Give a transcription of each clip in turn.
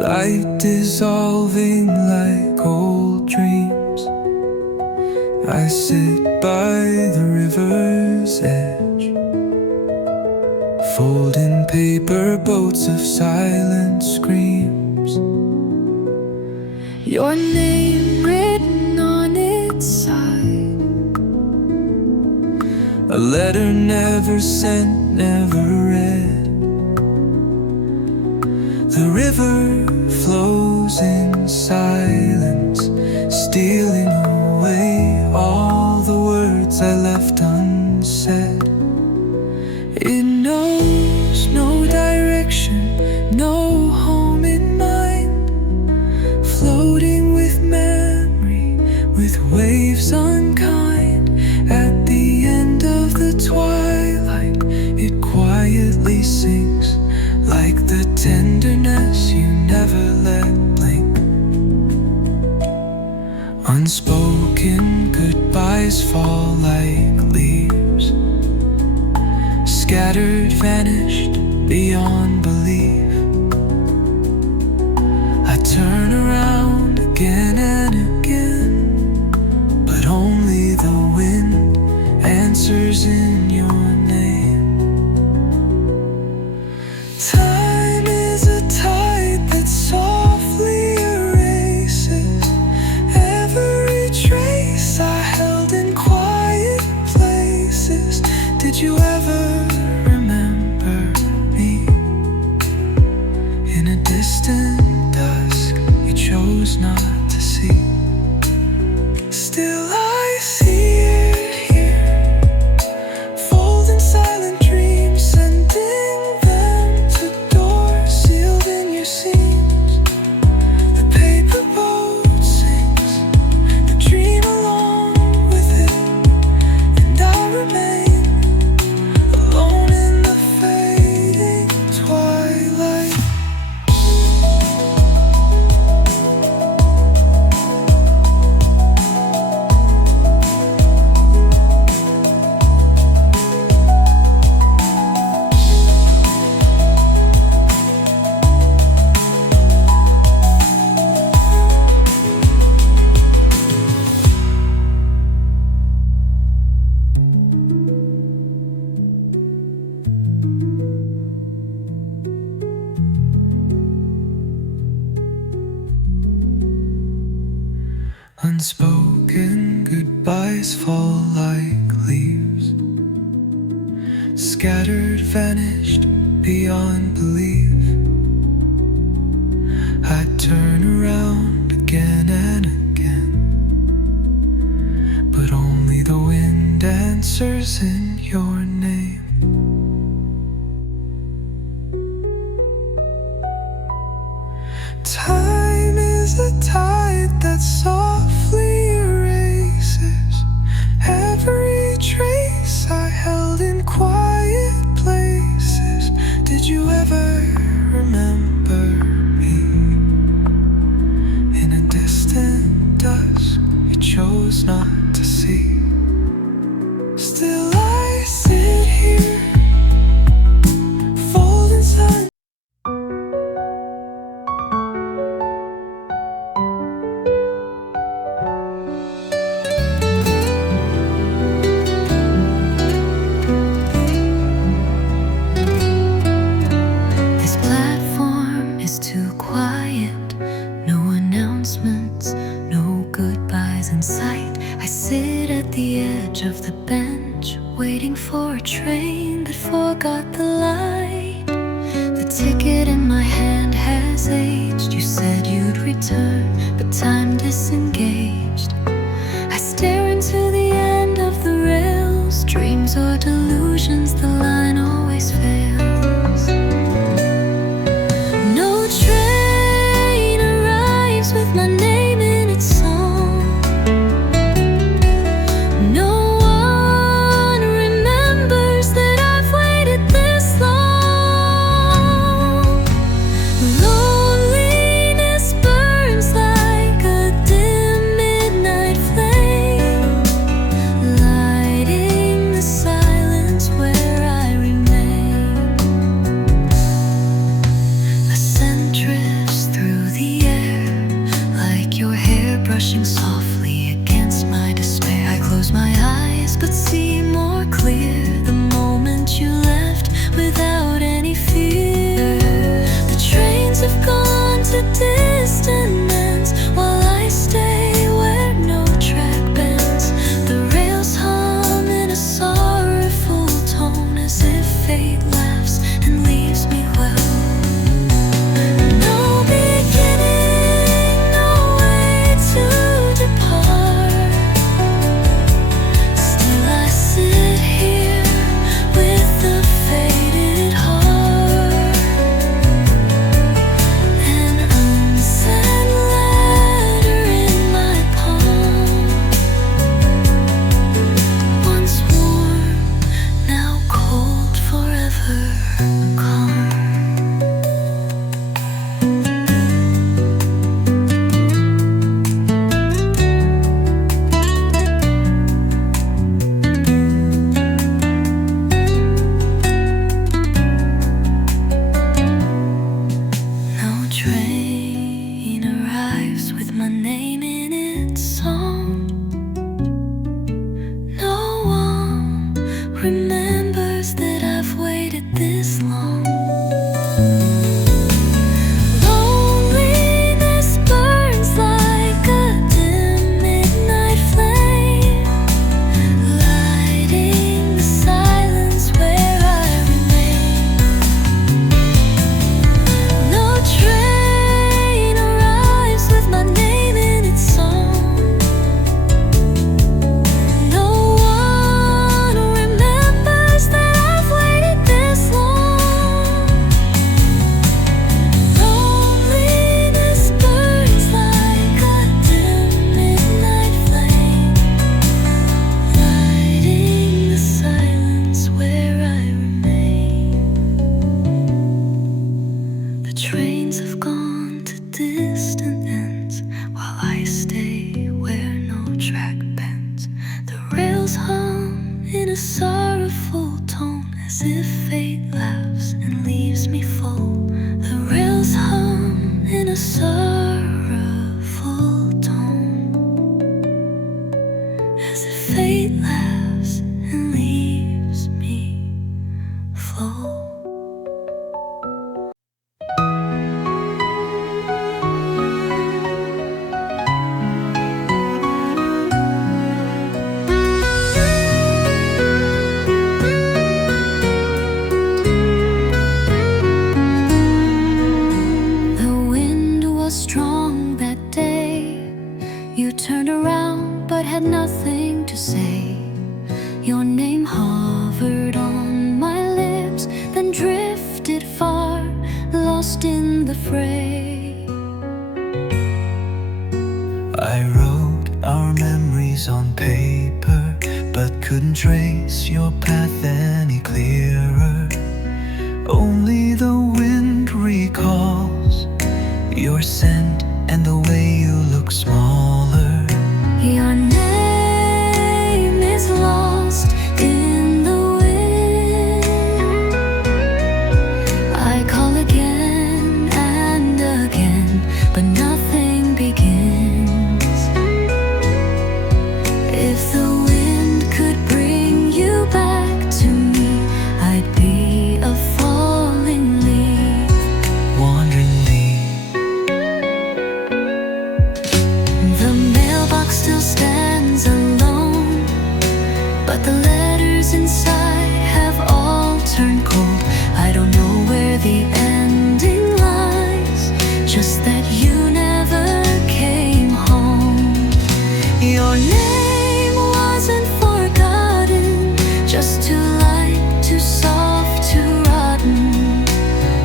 light dissolving like old dreams. I sit by the river's edge, folding paper boats of silent screams. Your name written on its side, a letter never sent, never read. The river flows in silence, stealing away all the words I left unsaid. It knows no direction, no home in mind, floating with memory, with waves unkind. At the end of the twilight, it quietly sings, like the tenderness you never let blink. Unspoken goodbyes fall like leaves, scattered, vanished beyond belief. I turn around again and again, but only the wind answers in your name. Time is a tide that softly erases every trace I held in quiet places. Did you ever remember me? In a distant dusk you chose not to see. Still I see it here, folding silent dreams, sending them to doors sealed in your seams. The paper boat sings, the dream along with it, and I remain alone in the fading twilight. Unspoken goodbyes fall like leaves, scattered, vanished beyond belief. I turn around again and again, but only the wind answers in your name. Time is a tide that softly erases every trace I held in quiet places. Did you ever remember me? In a distant dusk you chose not to see. Still I sit here, folding silent. this platform is too quiet. No announcements, no goodbyes in sight. I sit at the trains have gone to distant ends, while I stay where no track bends. The rails hum in a sorrowful tone, as if fate laughs and leaves me full. The rails hum in a sorrowful tone, as if fate laughs and leaves me full. Strong that day, you turned around but had nothing to say. Your name hovered on my lips, then drifted far, lost in the fray. I wrote our memories on paper, but couldn't trace your path any clearer. Only the wind recalls your scent and the way you look smaller. Your name is lost in the wind. I call again and again, but nothing begins. If the wind could bring you back to me, I'd be a falling leaf, wandering leaf. The mailbox still stands alone, but the letters inside have all turned cold. I don't know where the ending lies, just that you never came home. Your name wasn't forgotten, just too light, too soft, too rotten.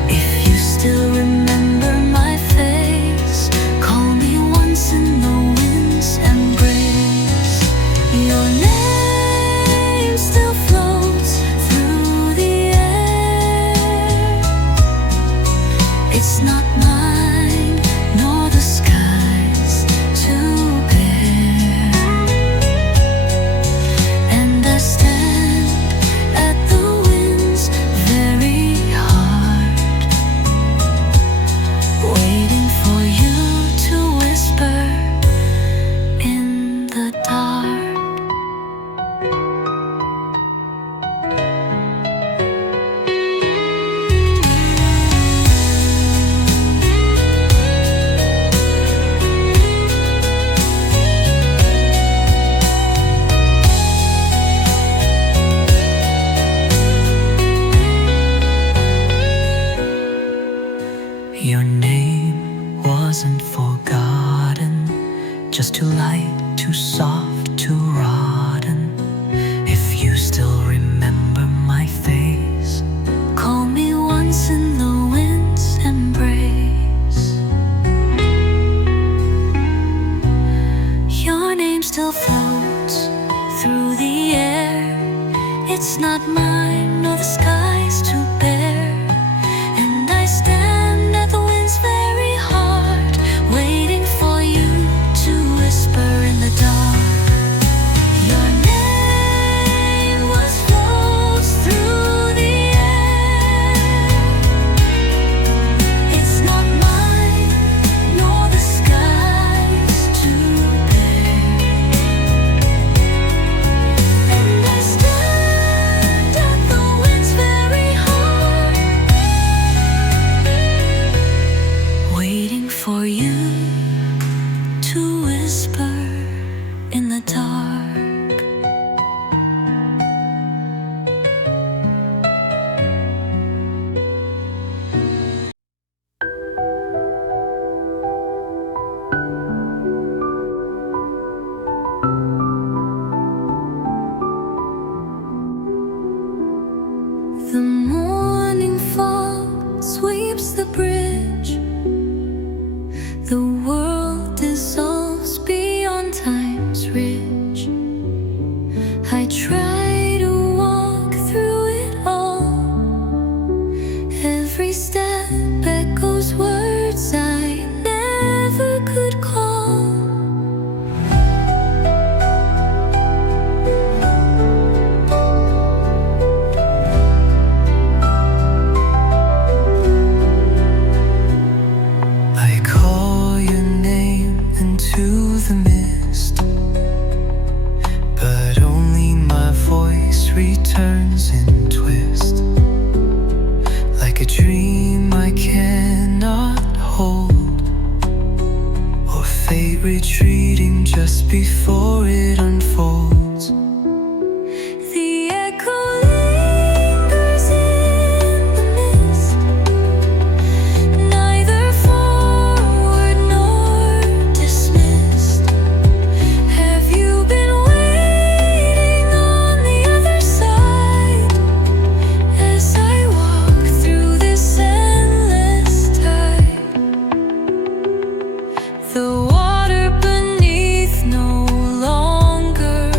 If you still remember my face, call me once in the wind's embrace. Your name still floats through the air. It's not mine, nor the skies to bear. And I stand at the wind's very heart, waiting for you to whisper in the dark. Your name wasn't forgotten, just too light, too soft, too rotten. If you still remember my face, Call me once in the wind's embrace. Your name still floats through the air. It's not mine, nor the skies to bear. And I stand at the wind's very heart, waiting for you to whisper in the dark. echoes words I never could call. I call your name into the mist, but only my voice returns in twist, like a dream I cannot hold, or fate retreating just before it unfolds. The echo lingers in the mist, neither forward nor dismissed. Have you been waiting on the other side as I walk through this endless tide? The water beneath no longer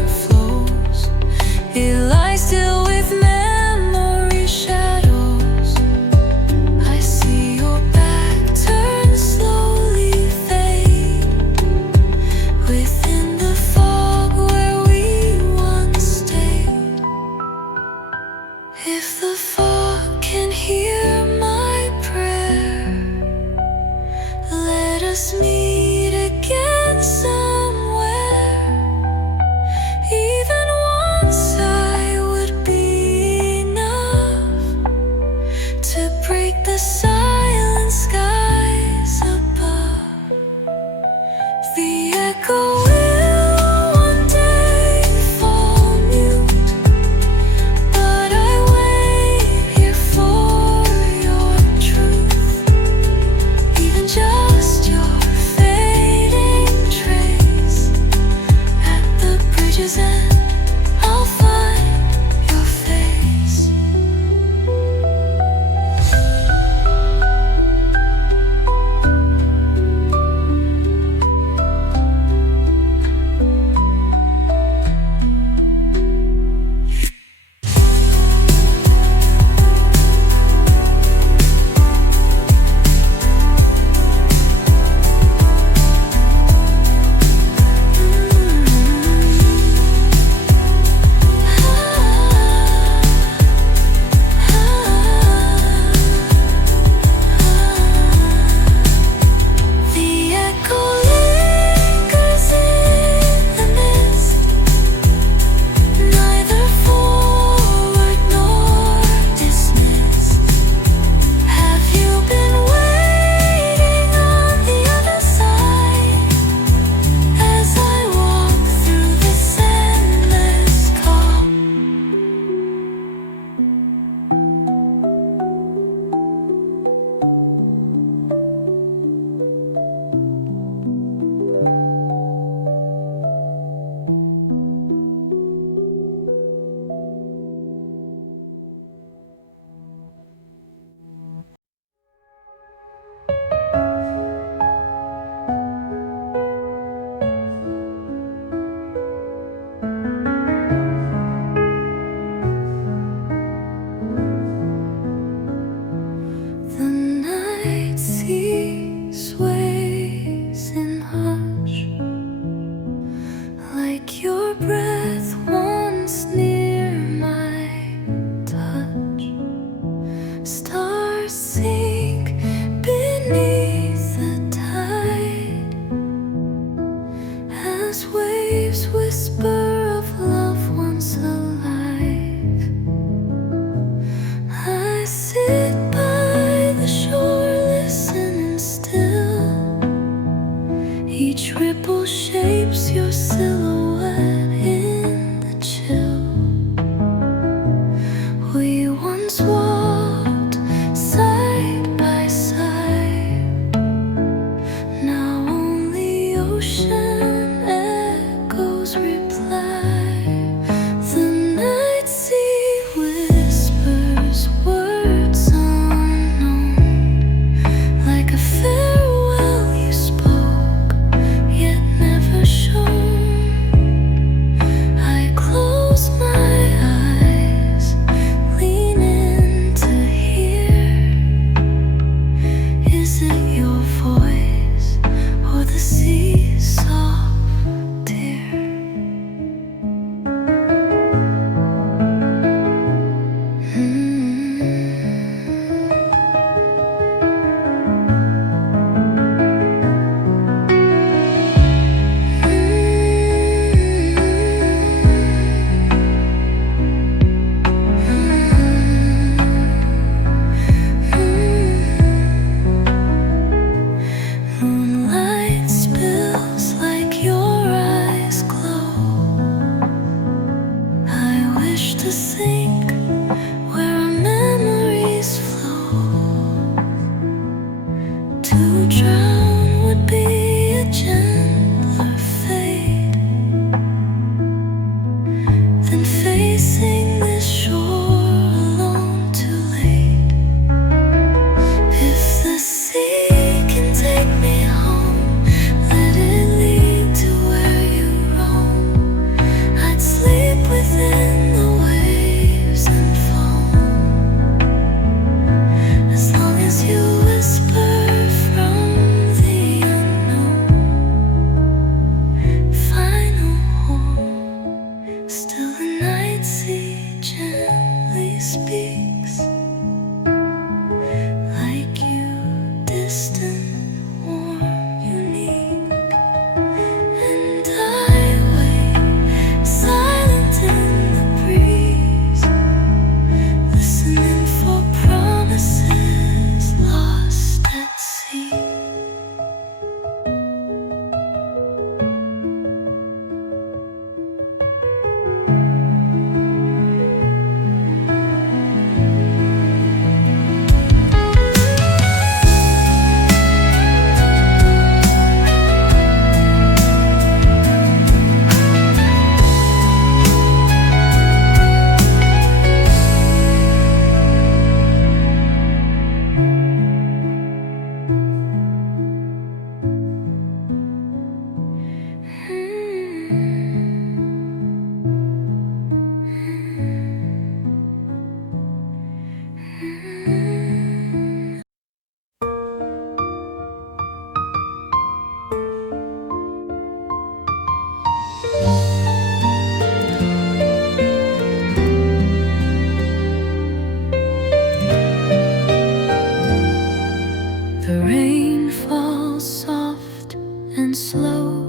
The rain falls soft and slow,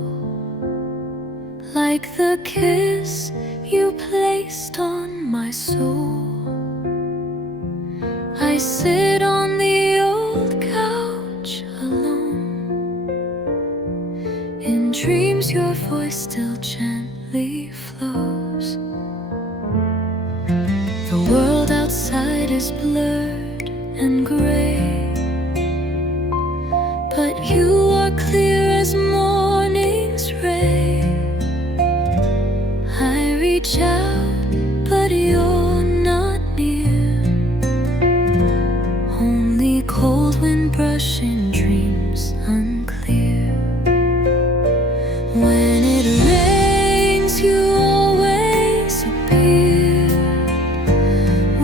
like the kiss you placed on my soul. I sit on the old couch alone. In dreams your voice still gently flows. The world outside is blurred and gray, but you are clear as morning's ray. I reach out, but you're not near. Only cold wind brushing dreams unclear. When it rains, you always appear,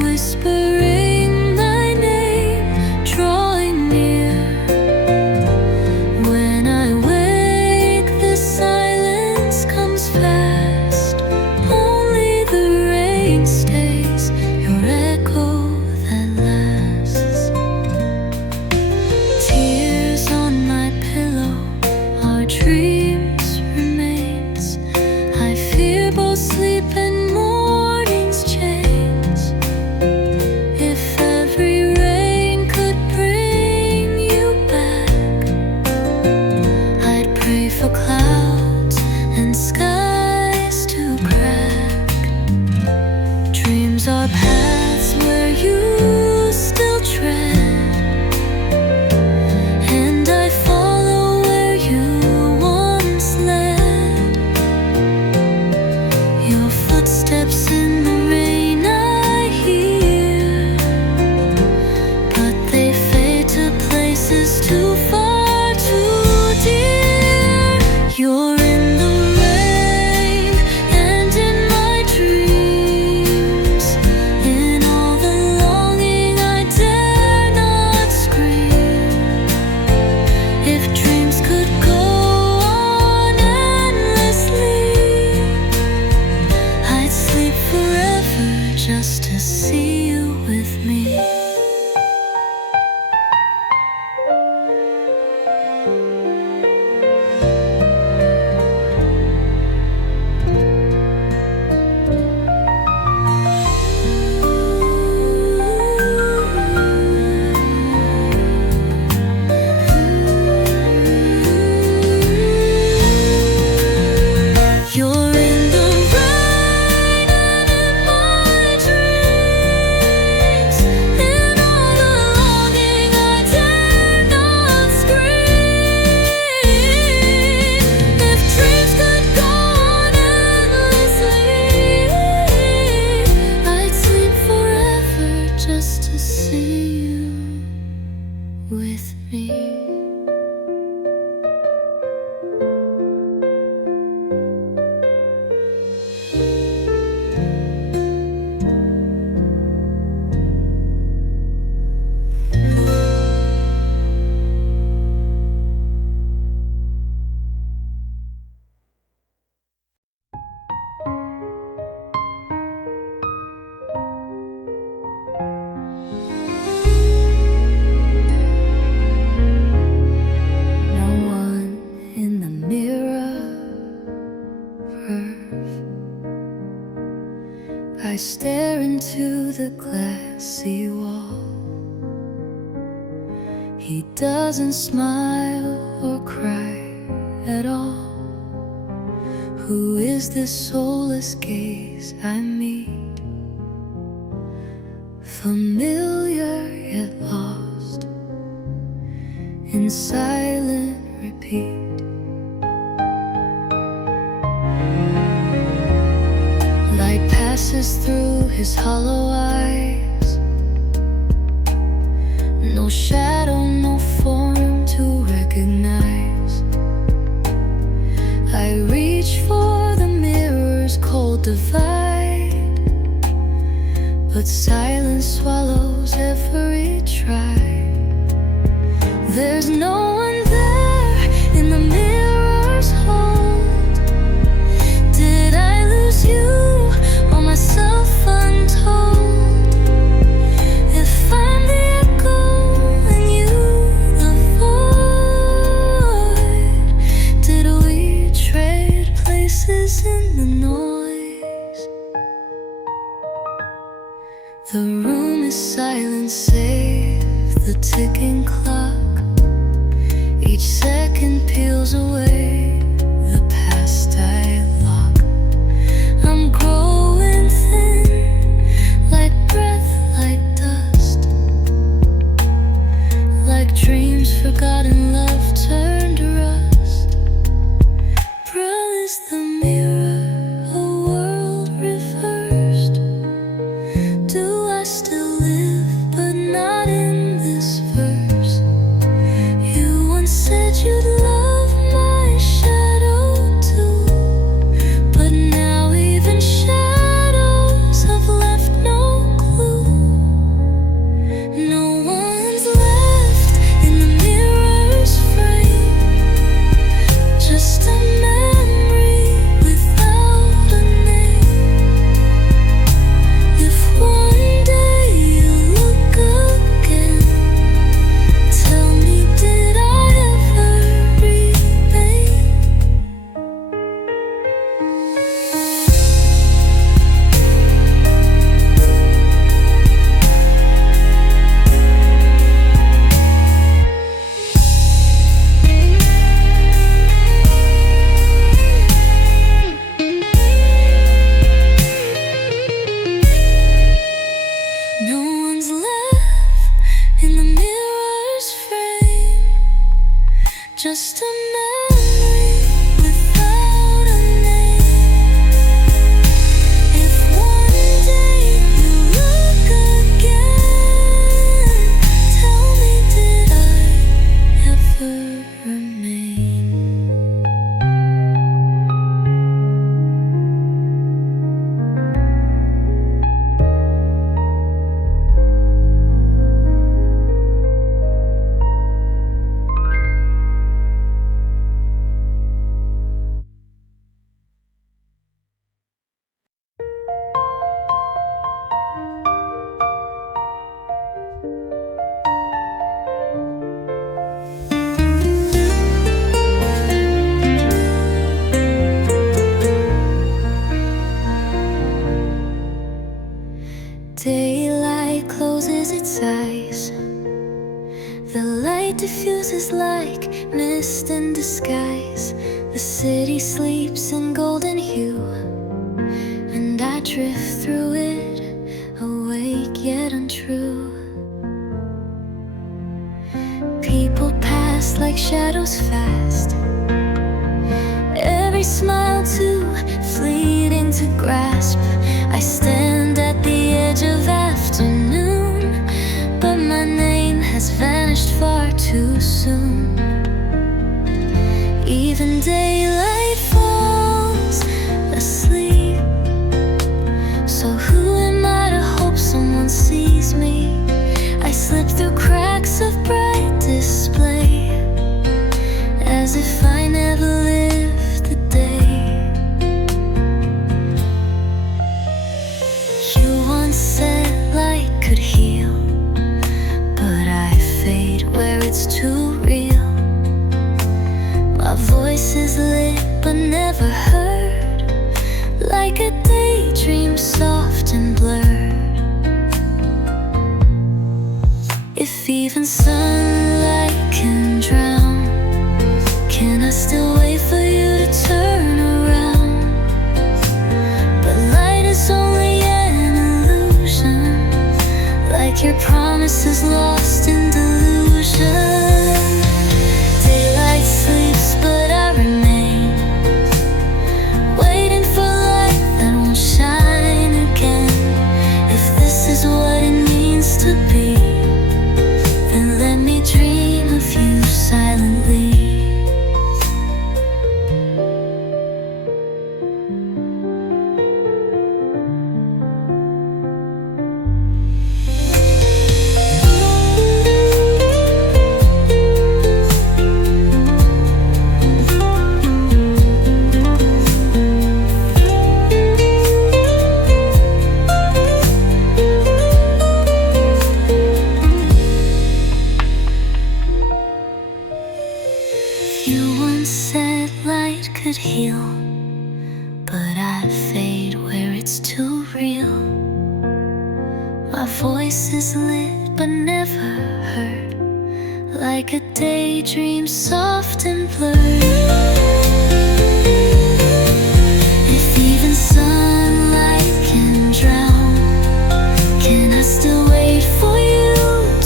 whispering my name, drawing near. When I wake, the silence comes fast. Only the rain stays, your echo that lasts. Tears on my pillow, our dreams remains. I fear both sleep and morning's chains. If every rain could bring you back, I'd pray for clouds and skies to crack. Dreams are paths where you still tread, and I follow where you once led. Your footsteps in the rain I hear, but they fade to places too far, too dear. You're in the rain and in my dreams, in all the longing I dare not scream. If dreams could go on endlessly, I'd sleep forever just to see you with me. You're in the rain and in my dreams, in all the longing I dare not scream. If dreams could go on endlessly, I'd sleep forever just to see you with me. No one in the mirror. I stare into the glassy wall. He doesn't smile or cry at all. Who is this soulless gaze I meet? Familiar yet lost in silent repeat. Light passes through his hollow eyes. No shadow, no form to recognize. I reach for the mirror's cold divide, but silence swallows every try. There's no one there in the mirror's hold. Did I lose you or myself untold? If I'm the echo and you the Each second peels away the past I lock. I'm growing thin, like breath, like dust, like dreams forgotten, love turned to rust. Pearl is the mirror, a world reversed. Do I still live, but not in this verse? You once said you'd love my shadow too, but now even shadows have left no clue. No one's left in the mirror's frame, just a memory without a name. If one day you look again, tell me, did I ever remain? No one's left in the mirror's frame, just a memory without a name. If one day you look again, tell me, did I ever remain? Daylight closes its eyes. The light diffuses like mist in disguise. The city sleeps in golden hue, and I drift through it, awake yet untrue. People pass like shadows fast, every smile too fleeting to grasp. I stand at the edge of afternoon, but my name has vanished far too soon. Even daylight falls asleep, so who am I to hope someone sees me? I slip through cracks of bright display, as if I never lived the day. You once said light could heal, but I fade where it's too real. My voice is lit but never heard, like a daydream soft and blurred. If even sunlight can drown, can I still wait for you to turn around? But light is only an illusion, like your promises lost in delusion. Daylight sleeps, but I remain, waiting for light that won't shine again. If this is what it means to be, then let me dream of you silently. You once said light could heal, but I fade where it's too real. My voice is lit but never heard, like a daydream, soft and blurred. If even sunlight can drown, can I still wait for you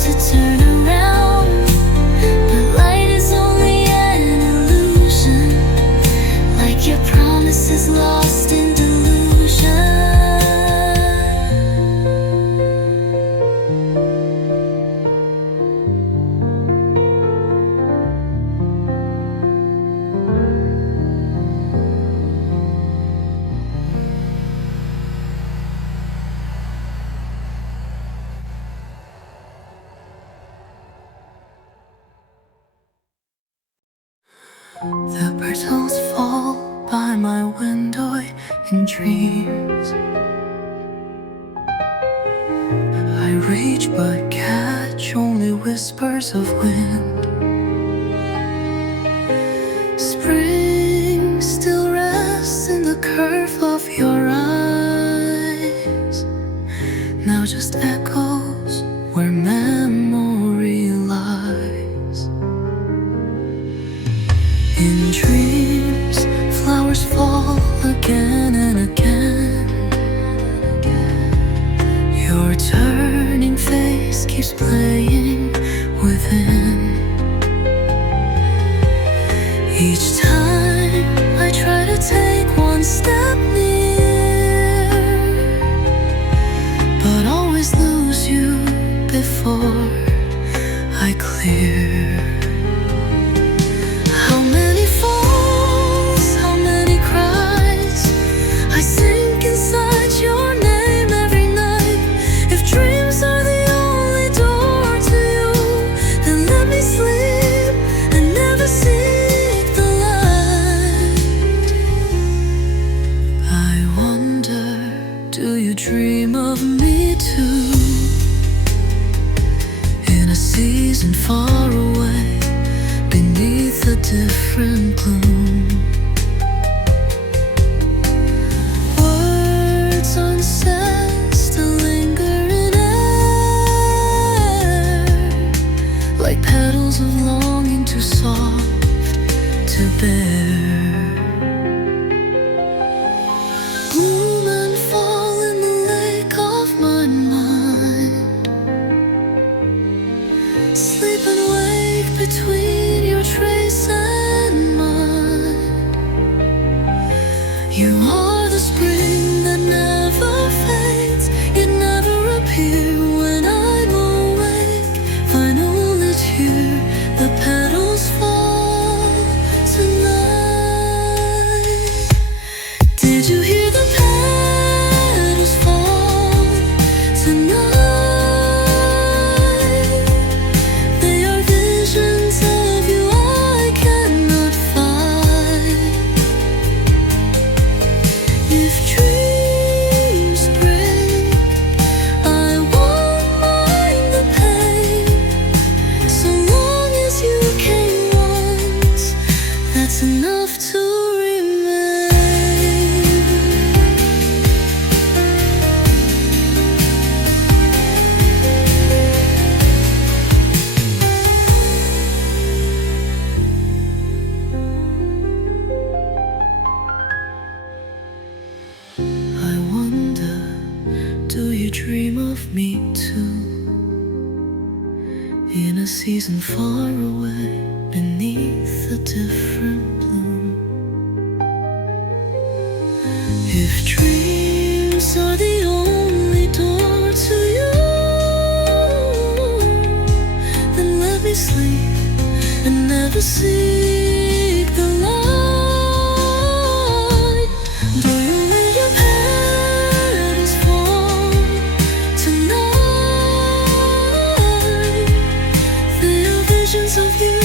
to turn around? But light is only an illusion, like your promises lost in delusion. The petals fall by my window in dreams. I reach but catch only whispers of wind. Spring still rests in the curve of your eyes, now just echoes where memory lies. In dreams, flowers fall again and again. Your turning face keeps playing within. Each time I try to take one step near, but always lose you before I clear. How many falls, how many cries, I sink inside your name every night. If dreams are the only door to you, then let me sleep and never seek the light. I wonder, do you dream of me too? In a season far away, beneath a different gloom. Words unsaid still linger in air, like petals of longing too soft to bear. Bloom and fall in the lake of my mind, sleep and wake between your trace and mine. You are the spring that never fades, yet never appear when I'm awake. Final is here, the petals fall tonight. Did you hear the petals fall tonight? They are visions of you I cannot find. If dreams break, I won't mind the pain, so long as you came once, that's enough to remain. I wonder, do you dream of me too? In a season far away, beneath a different bloom. If dreams are the only door to you, then let me sleep and never seek the light. Do you let your petals fall tonight? They are visions of you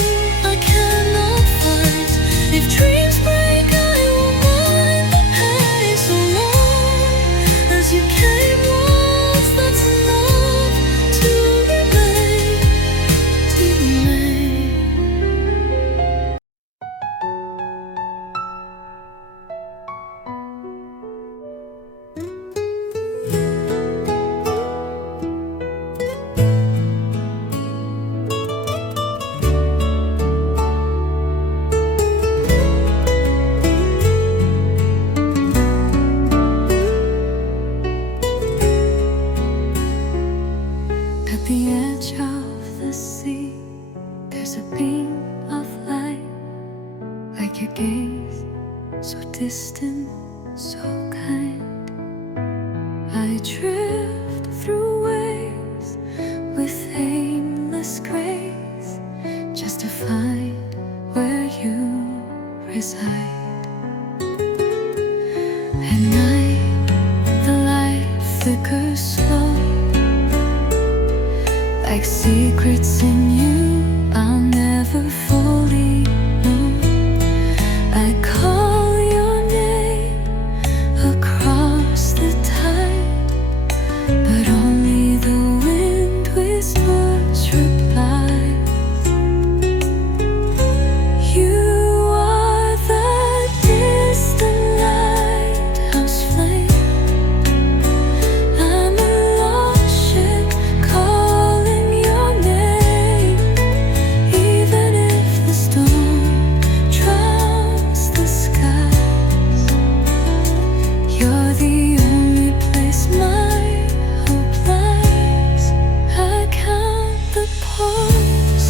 I cannot fight. If dreams break, I won't mind the pain, so long as you came once, that's enough to remain, to remain. beam of light, like your gaze, so distant, so kind. I drift through waves with aimless grace, just to find where you reside. At night, the light flickers slow, like secrets in you I'll never fully know. I call your name across the tide, but only the wind whispers replies. You are the distant lighthouse flame. I'm a lost ship calling your name, even if the storm drowns the skies. You're the only place my hope lies. I count the pores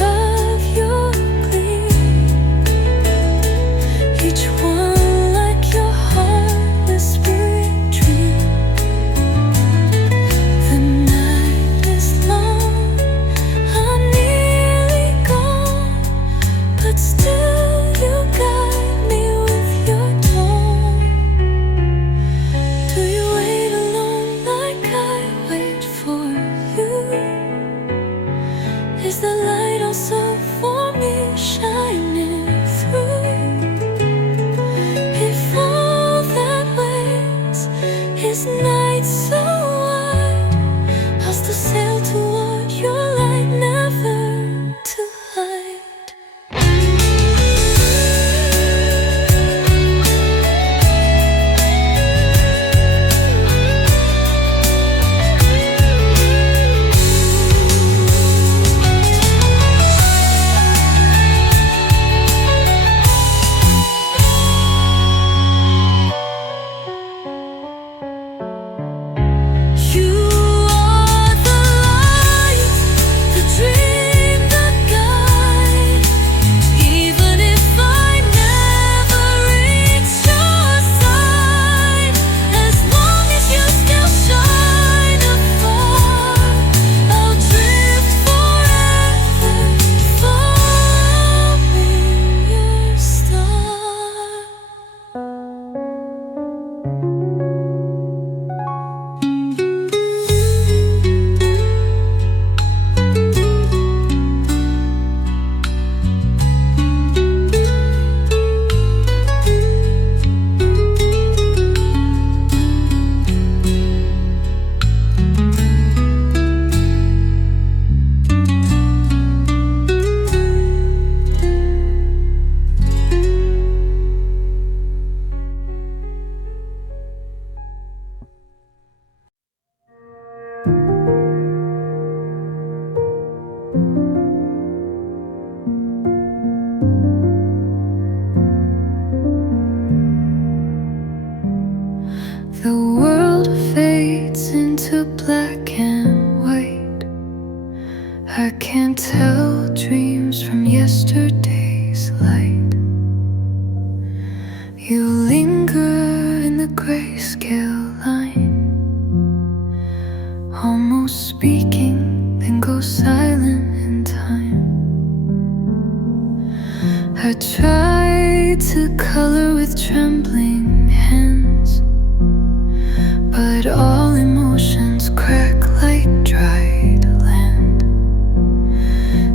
of your gleam, each one like your heart whispering dream. The night is long, I'm nearly gone, but still you guide me with your tone. Do you wait alone like I wait for you? Is the light also for me shining through? If all that waits is night so wide, I'll still sail toward your light, never to hide. You are the light, the dream, the guide. Even if I never reach your side, as long as you still shine afar, I'll drift forever, following your star. The world fades into black and white. I can't tell dreams from yesterday's light. You linger in the grayscale line, almost speaking, then go silent in time. I try to color with trembling hands, but all emotions crack like dried land.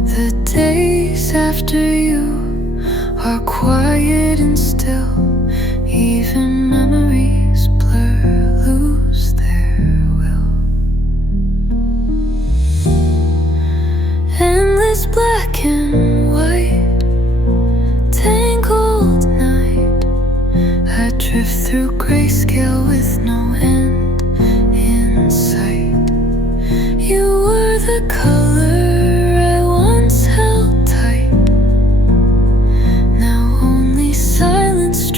The days after you are quiet and still, even memories blur, lose their will. Endless black and white, tangled night. I drift through grayscale with no end in sight. You were the color I once held tight. Now only silence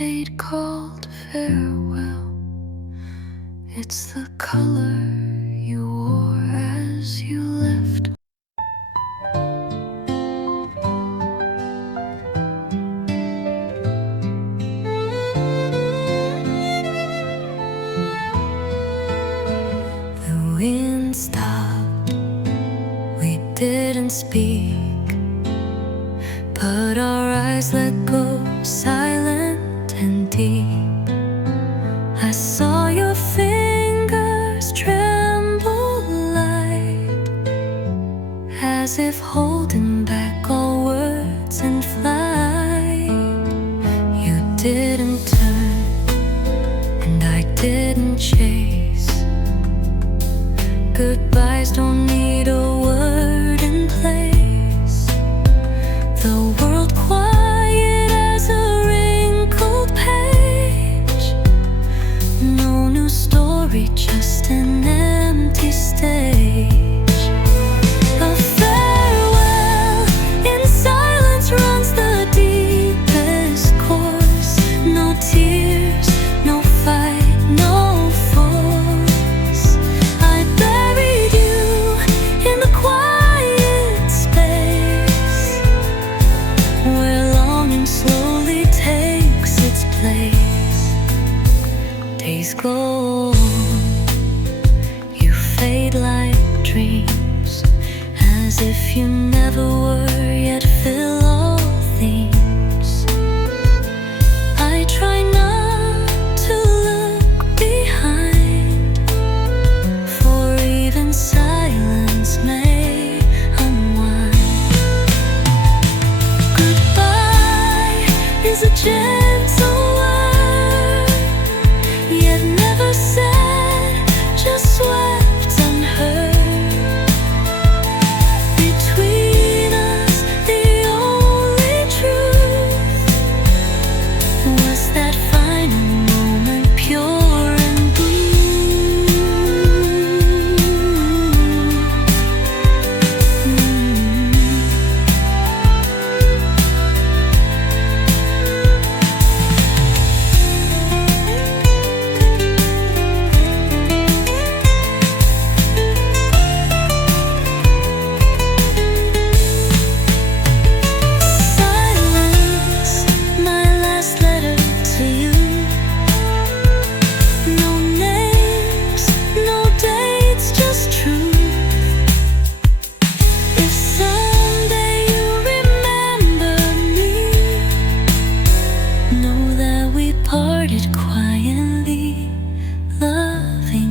shade called farewell. It's the color you wore as you left. The wind stopped, we didn't speak, but our eyes let go, silent and deep. I saw your fingers tremble light, as if holding back all words in flight. You didn't turn, and I didn't chase. Goodbyes don't need a word in place. The world quiet as a wrinkled page. No new story, just an empty stage. A farewell in silence runs the deepest course. No tears, no fight, no force. I buried you in the quiet space, where longing slowly takes its place. Days go on, you fade like dreams, as if you never were, yet fill all themes. I try not to look behind, for even silence may unwind. Goodbye is a gentle word, yet never said, just swept unheard. Between us, the only truth was that final moment, pure and blue. Silence, my last letter to you. No names, no dates, just truth. If someday you remember me, know that we parted quietly, loving